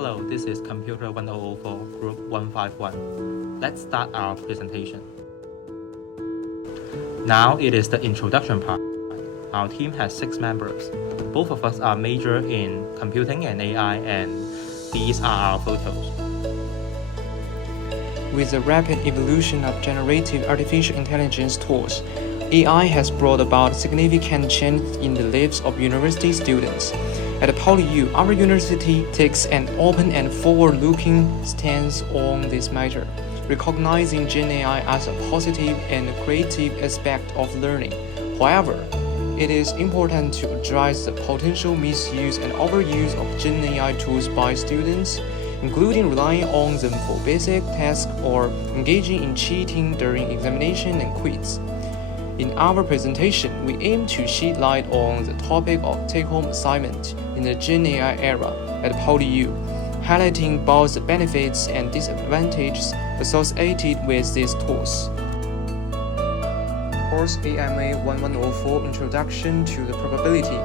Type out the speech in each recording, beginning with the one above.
Hello, this is Computer1004 Group 151. Let's start our presentation. Now it is the introduction part. Our team has 6 members. Both of us are major in computing and AI, and these are our photos. With the rapid evolution of generative artificial intelligence tools, AI has brought about significant change in the lives of university students. At POLYU, our university takes an open and forward-looking stance on this matter, recognizing Gen AI as a positive and creative aspect of learning. However, it is important to address the potential misuse and overuse of Gen AI tools by students, including relying on them for basic tasks or engaging in cheating during examination and quiz. In our presentation, we aim to shed light on the topic of take-home assignment in the Gen AI era at POLYU, highlighting both the benefits and disadvantages associated with these tools. Course AMA 1104 Introduction to the Probability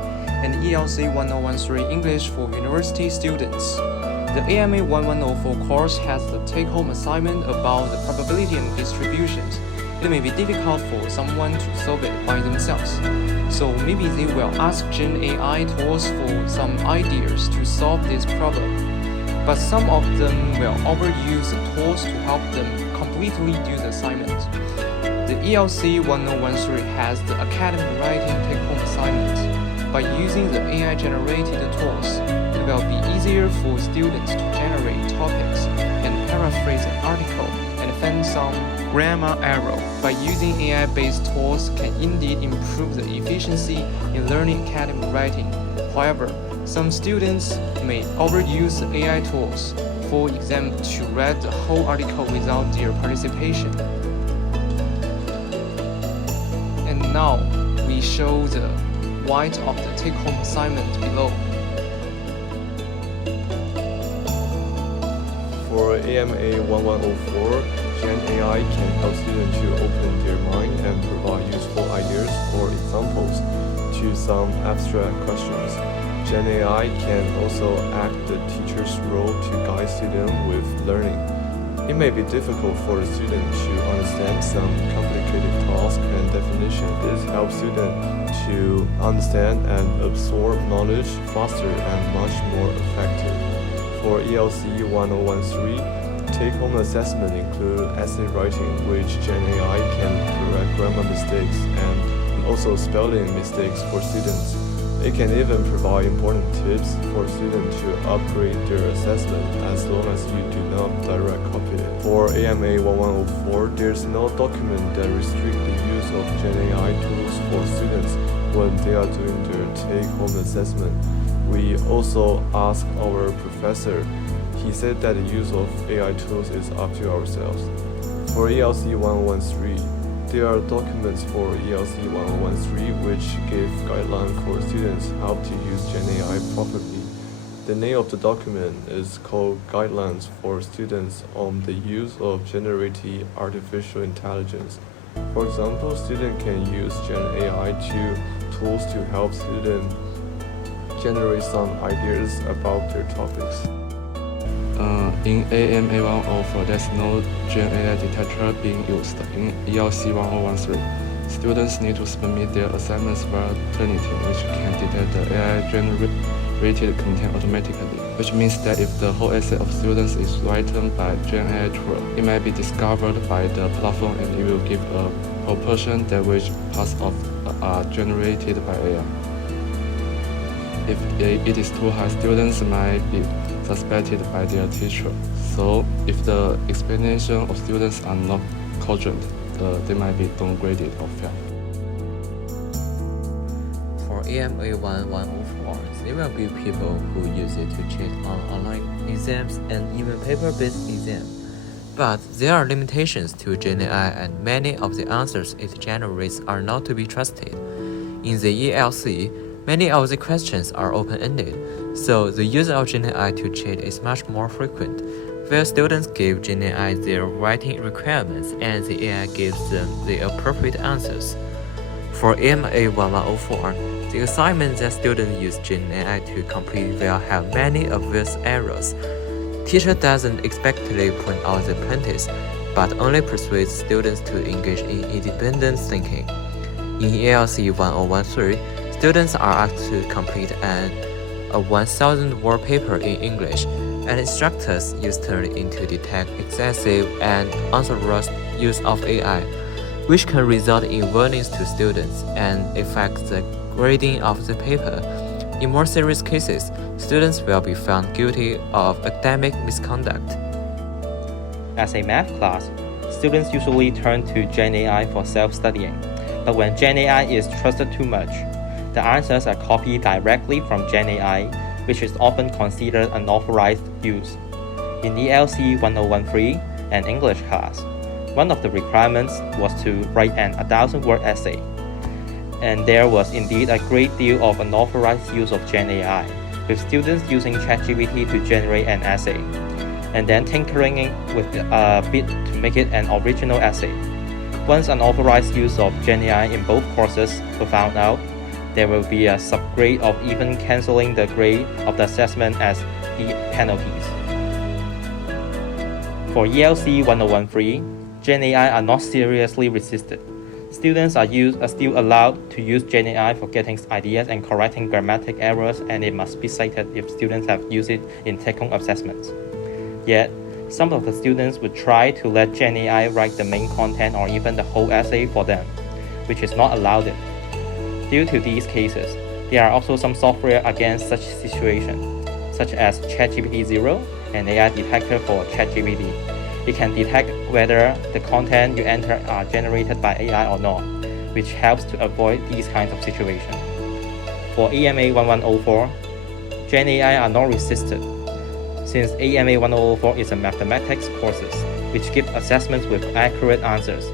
and ELC 1013 English for University Students. The AMA 1104 course has the take-home assignment about the probability and distributions. It may be difficult for someone to solve it by themselves, so maybe they will ask Gen AI tools for some ideas to solve this problem. But some of them will overuse the tools to help them completely do the assignment. The ELC 1013 has the academic writing take-home assignment. By using the AI-generated tools, it will be easier for students to generate topics and paraphrase an article and find some grammar error. By using AI-based tools can indeed improve the efficiency in learning academic writing. However, some students may overuse the AI tools, for example, to read the whole article without their participation. And now, we show the white of the take-home assignment below. For AMA 1104, Gen AI can help students to open their mind and provide useful ideas or examples to some abstract questions. Gen AI can also act the teacher's role to guide students with learning. It may be difficult for the student to understand some complicated tasks and definitions. This helps students to understand and absorb knowledge faster and much more effective. For ELC 1013, take-home assessment include essay writing, which Gen AI can correct grammar mistakes and also spelling mistakes for students. It can even provide important tips for students to upgrade their assessment as long as you do not direct copy it. For AMA 1104, there's no document that restricts the use of Gen AI tools for students when they are doing their take-home assessment. We also asked our professor. He said that the use of AI tools is up to ourselves. For ELC 113, there are documents for ELC 113 which give guidelines for students how to use Gen AI properly. The name of the document is called Guidelines for Students on the Use of Generative Artificial Intelligence. For example, students can use Gen AI tools to help students generate some ideas about their topics. In AMA 104, there's no Gen AI detector being used. In ELC 1013, students need to submit their assignments via Turnitin, which can detect the AI-generated content automatically, which means that if the whole essay of students is written by Gen AI tool, it might be discovered by the platform and it will give a proportion that which parts of are generated by AI. If it is too high, students might be suspected by their teacher. So, if the explanation of students are not cogent, they might be downgraded or failed. For AMA 1104, there will be people who use it to cheat on online exams and even paper-based exams. But there are limitations to Gen AI, and many of the answers it generates are not to be trusted. In the ELC, many of the questions are open-ended, so the use of Gen AI to cheat is much more frequent, where students give Gen AI their writing requirements and the AI gives them the appropriate answers. For AMA 1104, the assignment that students use Gen AI to complete will have many obvious errors, Teacher doesn't expectedly point out the practice, but only persuades students to engage in independent thinking. In ELC 1013, students are asked to complete a 1,000-word paper in English, and instructors use turn-in to detect excessive and unauthorized use of AI, which can result in warnings to students and affect the grading of the paper. In more serious cases, students will be found guilty of academic misconduct. As a math class, students usually turn to Gen AI for self-studying, but when Gen AI is trusted too much, the answers are copied directly from Gen AI, which is often considered unauthorized use. In ELC 1013, an English class, one of the requirements was to write an 1,000-word essay, and there was indeed a great deal of unauthorized use of Gen AI, with students using ChatGPT to generate an essay, and then tinkering with a bit to make it an original essay. Once unauthorized use of Gen AI in both courses were found out, there will be a subgrade of even cancelling the grade of the assessment as the penalties. For ELC 1013, Gen AI are not seriously resisted. Students are still allowed to use Gen AI for getting ideas and correcting grammatic errors, and it must be cited if students have used it in take-home assessments. Yet, some of the students would try to let Gen AI write the main content or even the whole essay for them, which is not allowed. Due to these cases, there are also some software against such situations, such as ChatGPT 0, an AI detector for ChatGPT. It can detect whether the content you enter are generated by AI or not, which helps to avoid these kinds of situations. For AMA 1104, Gen AI are not resisted, since AMA 1004 is a mathematics courses, which give assessments with accurate answers.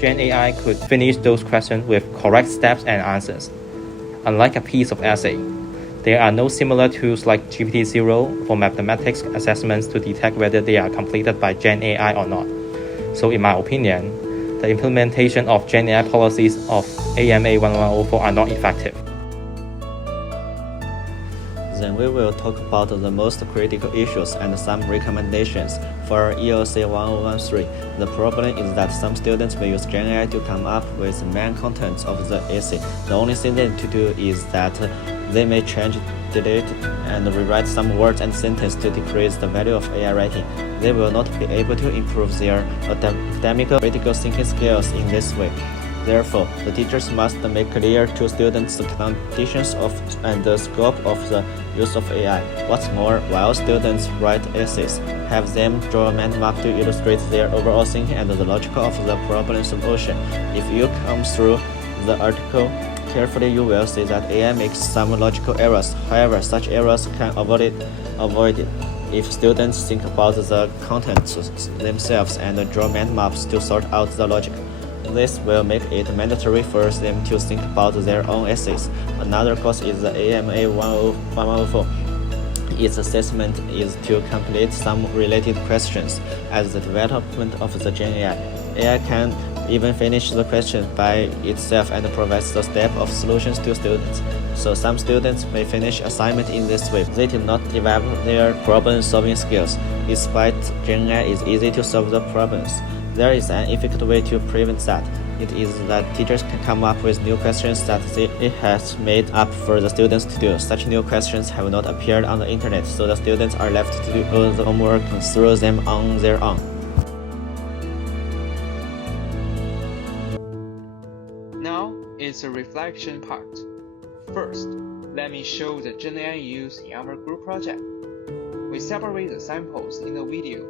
Gen AI could finish those questions with correct steps and answers. Unlike a piece of essay, there are no similar tools like GPT-0 for mathematics assessments to detect whether they are completed by Gen AI or not. So in my opinion, the implementation of Gen AI policies of AMA 1104 are not effective. Then we will talk about the most critical issues and some recommendations for ELC 1013. The problem is that some students will use Gen AI to come up with the main contents of the essay. The only thing they need to do is that they may change, delete, and rewrite some words and sentences to decrease the value of AI writing. They will not be able to improve their academic critical thinking skills in this way. Therefore, the teachers must make clear to students the conditions of and the scope of the use of AI. What's more, while students write essays, have them draw a mind map to illustrate their overall thinking and the logic of the problem solution. If you come through the article carefully, you will see that AI makes some logical errors. However, such errors can avoided if students think about the contents themselves and draw mind maps to sort out the logic. This will make it mandatory for them to think about their own essays. Another course is the AMA 1104. Its assessment is to complete some related questions as the development of the Gen AI. AI can even finish the question by itself and provides the step of solutions to students. So some students may finish assignment in this way. They did not develop their problem-solving skills. Despite Gen AI is easy to solve the problems, there is an effective way to prevent that. It is that teachers can come up with new questions that it has made up for the students to do. Such new questions have not appeared on the internet, so the students are left to do the homework and throw them on their own. Now it's a reflection part. First, let me show the Gen AI use in our group project. We separate the samples in the video,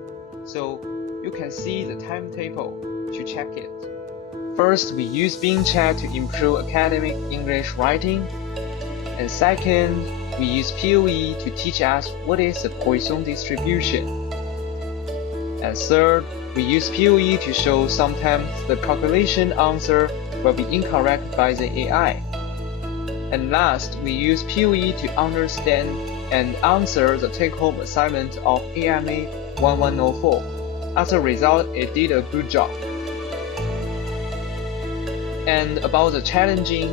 so you can see the timetable to check it. First, we use Bing Chat to improve academic English writing. And second, we use POE to teach us what is the Poisson distribution. And third, we use POE to show sometimes the calculation answer will be incorrect by the AI. And last, we use POE to understand and answer the take-home assignment of AMA 1104. As a result, it did a good job. And about the challenging,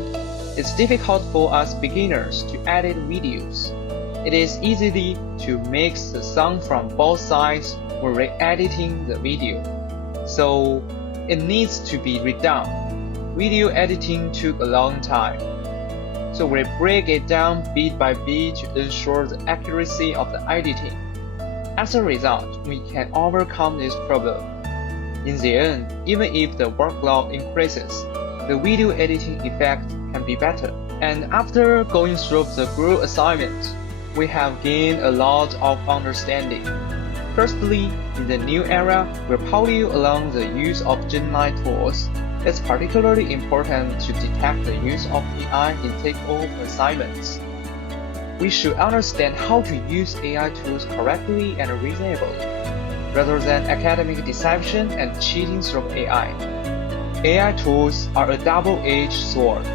it's difficult for us beginners to edit videos. It is easy to mix the sound from both sides when re-editing the video, so it needs to be redone. Video editing took a long time, so we break it down bit by bit to ensure the accuracy of the editing. As a result, we can overcome this problem. In the end, even if the workload increases, the video editing effect can be better. And after going through the group assignment, we have gained a lot of understanding. Firstly, in the new era where POLYU allows the use of Gemini tools, it's particularly important to detect the use of AI in take-home assignments. We should understand how to use AI tools correctly and reasonably, rather than academic deception and cheating through AI. AI tools are a double-edged sword,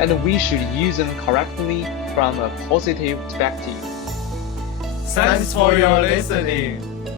and we should use them correctly from a positive perspective. Thanks for your listening.